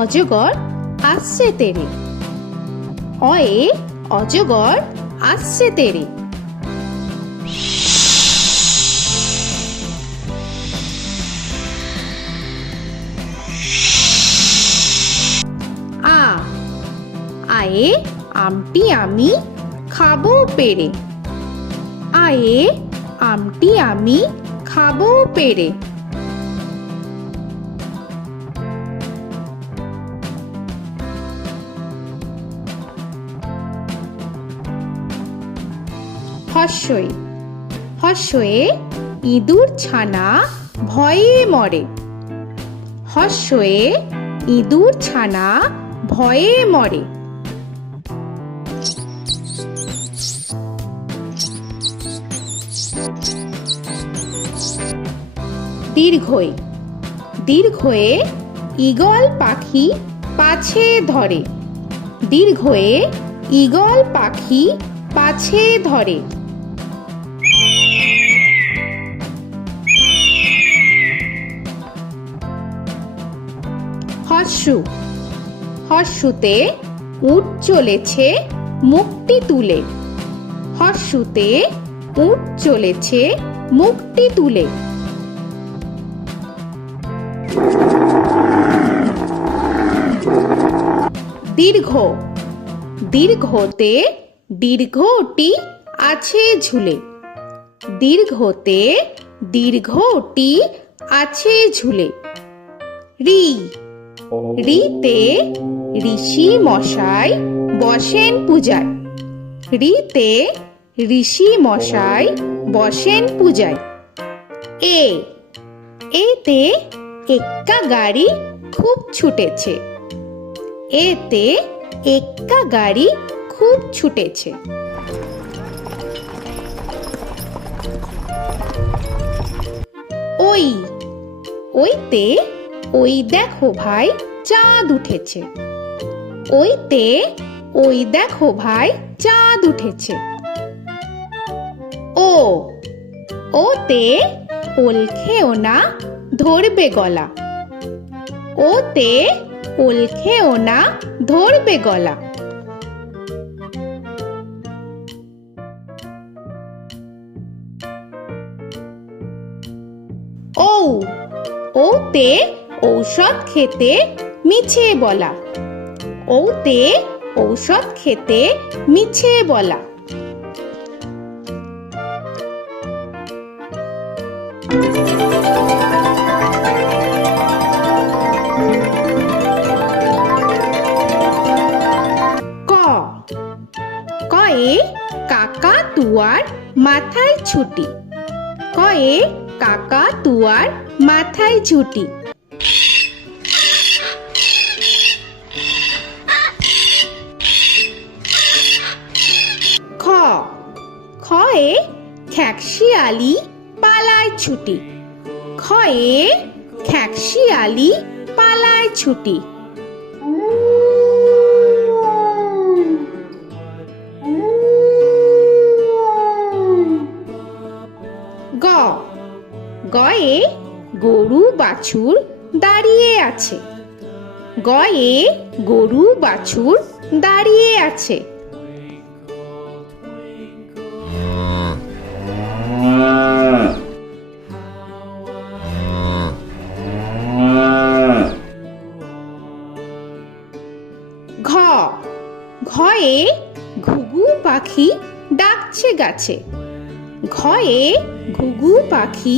অজগর আসছে তেরে। অয়ে অজগর আসছে তেরে। আ আয়ে আমটি আমি খাবো পেরে। আয়ে আমটি আমি খাবো পেরে। হর্ষই হর্ষয়ে ইঁদুর ছানা ভয়ে মরে। হর্ষয়ে ইঁদুর ছানা ভয়ে মরে। দীর্ঘই দীর্ঘয়ে ঈগল পাখি পাছে ধরে। দীর্ঘয়ে ঈগল পাখি পাছে ধরে। হর্ষু হর্ষুতে উট চলেছে মুখটি তুলে। হর্ষুতে উট চলেছে মুখটি তুলে। দীর্ঘ দীর্ঘতে দীর্ঘটি আছে ঝুলে। দীর্ঘতে দীর্ঘটি আছে ঝুলে। রি রিতে ঋষি মশাই বসেন পূজায়। রিতে ঋষি মশাই বসেন পূজায়। এ এতে এক্কা গাড়ি খুব ছুটেছে। এতে এক্কা গাড়ি খুব ছুটেছে। ওই ওইতে ওই দেখো ভাই চাঁদ উঠেছে। ওইতে ওই দেখো ভাই চাঁদ উঠেছে। ও ওতে ওল খেও না ধরবে গলা। ওতে ওল খেও না ধরবে গলা। ঔ ওতে ঔষধ খেতে মিছে বলা। ওতে ঔষধ খেতে মিছে বলা। ক কয়ে কাকা তুয়ার মাথায় ছুটি। কয়ে কাকা তুয়ার মাথায় ছুটি। খ খয়ে খ্যাকশিয়ালি পালায় ছুটি। খয়ে খ্যাকশিয়ালি পালায় ছুটি। গ গয়ে গরু বাছুর দাঁড়িয়ে আছে। গয়ে গরু বাছুর দাঁড়িয়ে আছে। ঘ ঘয়ে ঘুঘু পাখি ডাকছে গাছে। ঘয়ে ঘুঘু পাখি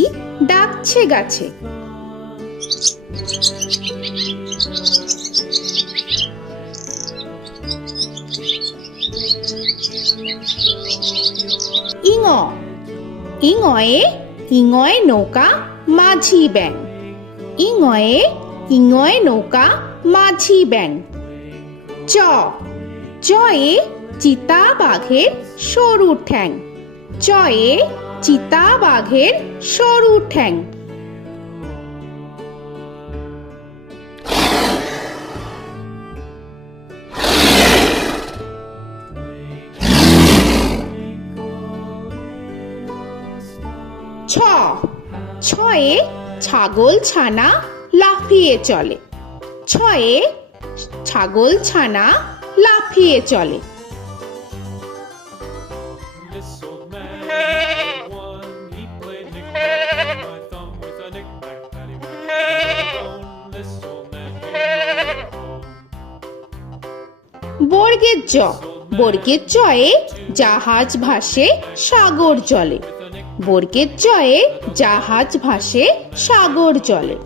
ডাকছে গাছে। ইঙ ইঙয়ে ইঙয়ে নৌকা মাঝি ব্যাং। ইঙয়ে ইঙয়ে নৌকা মাঝি ব্যাং। চ চয়ে চিতা বাঘের সরু ঠ্যাং। চয়ে চিতা বাঘের সরু ঠ্যাং। ছ ছয়ে ছাগল ছানা লাফিয়ে চলে। ছয়ে ছাগল ছানা লাফিয়ে চলে। This old man had one. He played knick-knack on my thumb with a knick-knack, paddywhack, bone. This old man came home. বর্গের জ, বর্গের জয়ে জাহাজ ভাসে সাগর জলে। বর্গের জয়ে জাহাজ ভাসে সাগর জলে।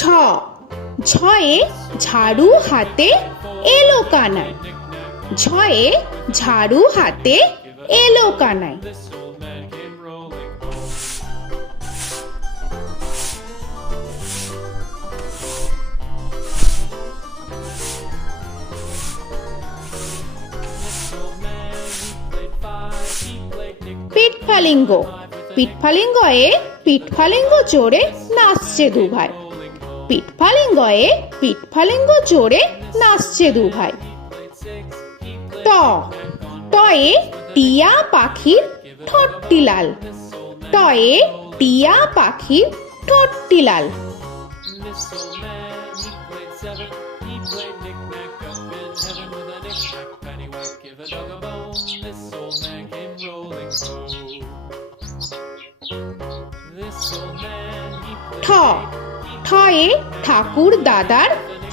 ঝ, ঝয়ে ঝাড়ু হাতে এলো কানাই। ঝয়ে ঝাড়ু হাতে এলো Kanai. This old man came rolling. This old man, he played five. He played knick-knack. পিঠফালিঙ্গ, পিঠফালিঙ্গয়ে পিঠফালিঙ্গ চড়ে নাচছে দু ভাই। পিঠফালিঙ্গয়ে পিঠফালিঙ্গ চড়ে নাচছে দু ভাই। ট, টয়ে টিয়া পাখির ঠোঁটটি লাল। টয়ে টিয়া পাখির ঠোঁটটি লাল। This old man, he played seven. He played knick-knack up in heaven with a knick-knack, paddywhack, give a dog a bone. This old man came rolling home. This old man, he ঠ, played ঠয়ে ঠাকুর দাদার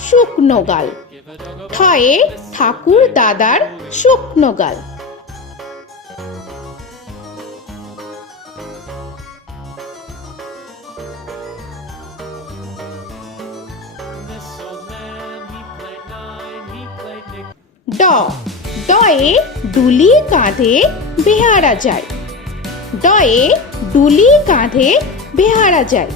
শুকনো গাল। give a dog a ঠয়ে ঠাকুর দাদার শুকনো গাল। This old man, he played nine. He played knick. ড, ডয়ে ডুলি কাঁধে বেহারা যায়। ডয়ে ডুলি কাঁধে বেহারা যায়।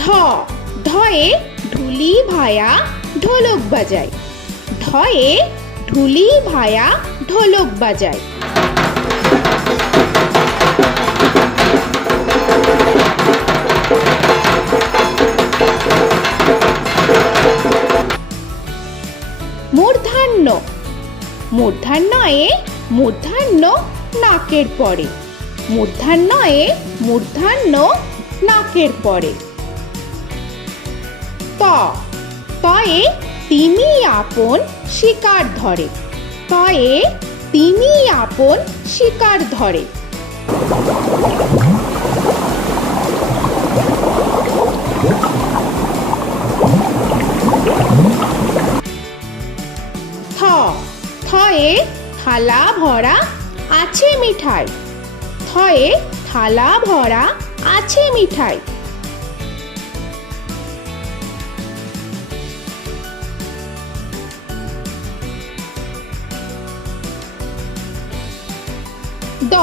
ধ, ধয়ে ঢুলি ভায়া ঢোলক বাজায়। ধয়ে ঢুলি ভায়া ঢোলক বাজায়। মূর্ধন্য, মূর্ধন্যয়ে মূর্ধন্য নাকের পরে। মূর্ধন্যয়ে মূর্ধন্য নাকের পরে। ত, তয়ে তিমি আপন শিকার ধরে। তয়ে তিমি আপন শিকার ধরে। থ, থয়ে থালা ভরা আছে মিঠাই। থয়ে থালা ভরা আছে মিঠাই। দ,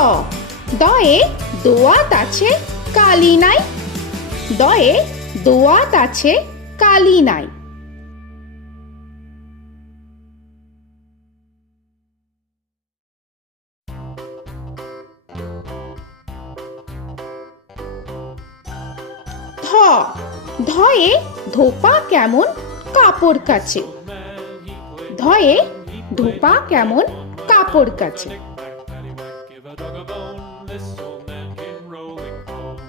দয়ে দোয়াত আছে কালি নাই। দয়ে দোয়াত আছে কালি নাই। ধ, ধয়ে ধোপা কেমন কাপড় কাছে। ধয়ে ধোপা কেমন কাপড় কাছে। Paddywhack, give a dog a bone. This old man came rolling home.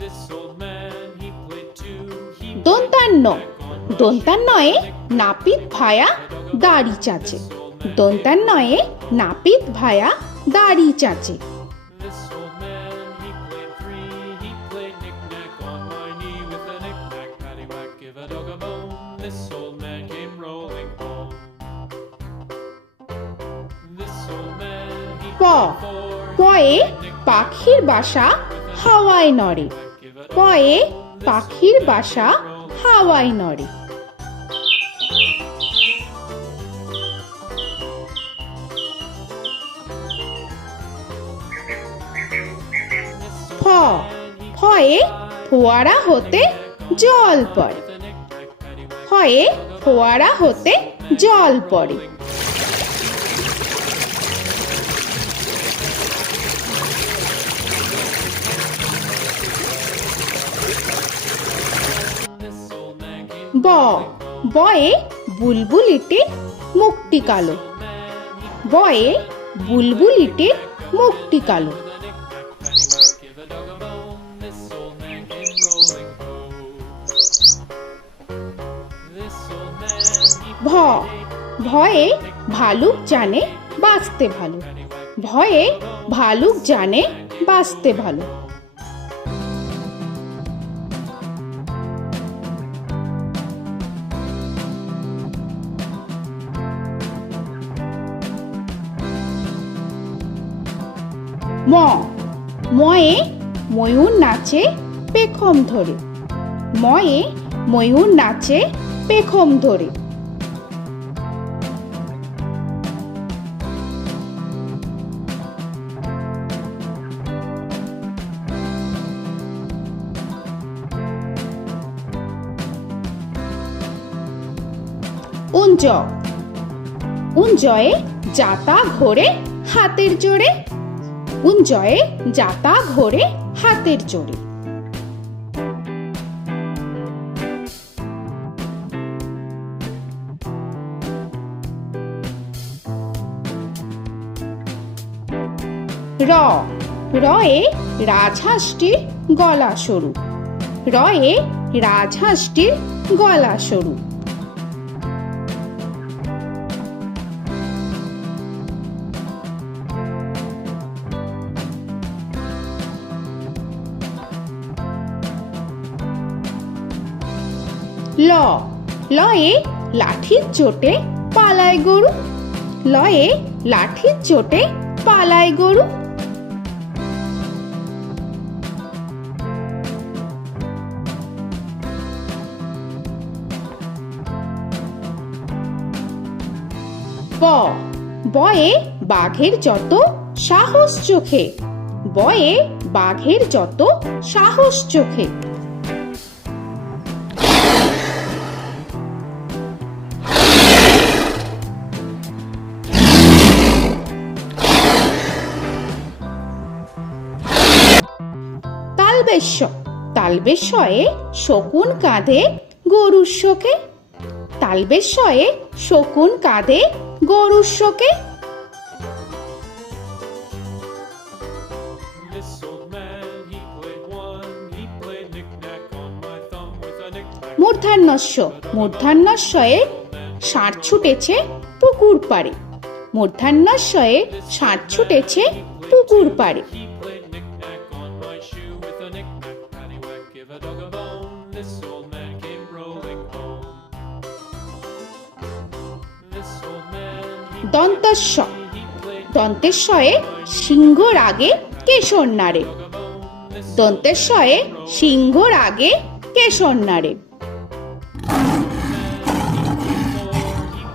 This old man, he played two. He দন্তান্ন, দন্তান্নয়ে নাপিত ভায়া দাড়ি চাচে। দন্তান্নয়ে নাপিত ভায়া দাড়ি চাচে। This old man, he played three. He played knick-knack on my knee with a knick-knack, paddywhack, give a dog a bone. This old man came rolling home. This old man, he প, played four. পয়ে পাখির বাসা হাওয়ায় নড়ে। পয়ে পাখির বাসা হাওয়ায় নড়ে। ফ, ফয়ে ফোয়ারা হতে জল পড়ে। ফয়ে ফোয়ারা হতে জল পড়ে। ব বয়ে বুলবুলিটির মুখটি কালো। বয়ে বুলবুলিটির মুখটি কালো। Give a dog a bone, this old man came rolling home. This old man, he ভ ভয়ে ভালুক জানে বাঁচতে ভালো। ভয়ে ভালুক জানে বাঁচতে ভালো। ম ময়ে ময়ূর নাচে পেখম ধরে। ময়ে ময়ূর নাচে পেখম ধরে। উঞ্জ উঞ্জয়ে যাতা ঘোরে হাতের জোরে। উঞ্জয়ে যাতা ঘোরে হাতের জোরে। র রয়ে রাজহাঁসটির গলা সরু। রয়ে রাজহাঁসটির গলা সরু। ল লয়ে লাঠির চোটে পালায় গরু। লয়ে লাঠির চোটে পালায় গরু। ব বয়ে বাঘের যত সাহস চোখে। বয়ে বাঘের যত সাহস চোখে। তালবেশ্য তালবেশ্যয়ে শকুন কাঁধে গরুর শোকে। তালবেশ্যয়ে শকুন কাঁধে গরুর শোকে। This old man, he played one, he played knick-knack on my thumb with a knick-knack. মূর্ধন্যস্য মূর্ধন্যস্যয়ে ষাঁড় ছুটেছে পুকুর পাড়ে। মূর্ধন্যস্যয়ে ষাঁড় ছুটেছে পুকুর পাড়ে। He played knick-knack on my shoe with a knick-knack, paddywhack, give a dog a bone. This old man came rolling home. This old man, দন্তস্য he played দন্তেশ্বয়ে সিংহর আগে কেশর নাড়ে। dog a bone. This দন্তেশ্বয়ে সিংহর আগে কেশর নাড়ে। he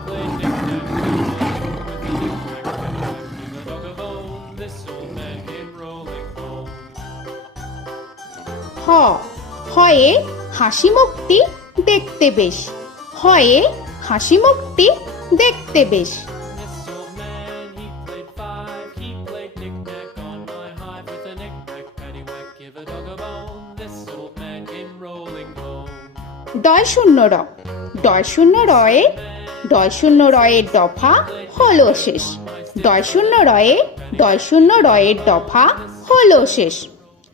played knick-knack on my shoe with a knick-knack, paddywhack, give a dog a bone. This old man came rolling home. হ হয়ে হাসি মুখটি দেখতে বেশ। হয়ে হাসি মুখটি দেখতে বেশ। This old man, he played five, he played knick-knack on my hive with a knick-knack, paddywhack, give a dog a bone. This old man came rolling home. ডয় শূন্য র ডয় শূন্য রয়ে ডয় শূন্য রয়ের দফা হলো শেষ। ডয় শূন্য রয়ে ডয় শূন্য রয়ের দফা হলো শেষ।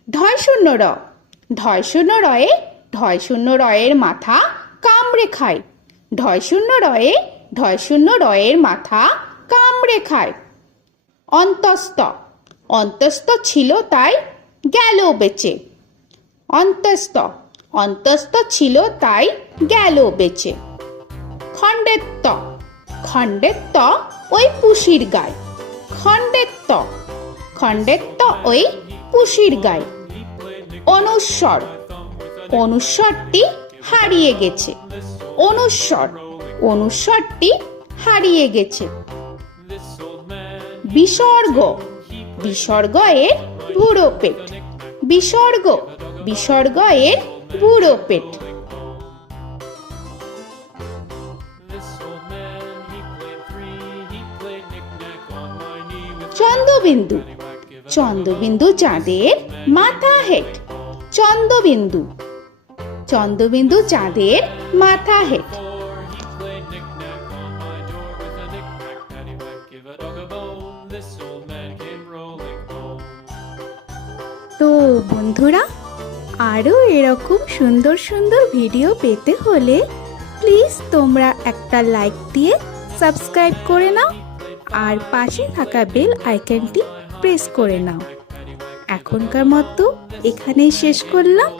ঢয় শূন্য র ঢয় শূন্য রয়ে ঢয় শূন্য রয়ের মাথা কামড়ে খায়। ঢয় শূন্য রয়ে ঢয় শূন্য রয়ের মাথা কামড়ে খায়। অন্তস্থ অন্তস্থ ছিল তাই গেল বেঁচে। অন্তস্থ অন্তস্থ ছিল তাই গেল বেঁচে। খণ্ডেত্ব খণ্ডেত্ব ওই পুষির গায়। খণ্ডেত্ব খণ্ডেত্ব ওই পুষির গায়। অনুস্বর অনুস্বরটি হারিয়ে গেছে। অনুস্বর অনুস্বরটি হারিয়ে গেছে। This old man, বিসর্গ বিসর্গ এর বুড়ো পেট। বিসর্গ বিসর্গ এর বুড়ো পেট। this old man, he played three, he played knick-knack on my knee with Chandrabindu paddywhack, give a Chandrabindu চাঁদের মাথা হেট। চন্দ্রবিন্দু চন্দ্রবিন্দু চাঁদের মাথা head. Before he played knick-knack on my door with a knick-knack, paddywhack, give a dog a bone. This old man came rolling home. তো বন্ধুরা, আরও এরকম সুন্দর সুন্দর ভিডিও পেতে হলে প্লিজ তোমরা একটা লাইক দিয়ে সাবস্ক্রাইব করে নাও আর পাশে থাকা বেল আইকনটি প্রেস করে নাও। এখনকার মতো এখানেই শেষ করলাম,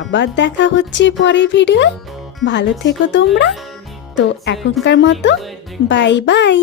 আবার দেখা হচ্ছে পরের ভিডিও। ভালো থেকো তোমরা। তো এখনকার মতো বাই বাই।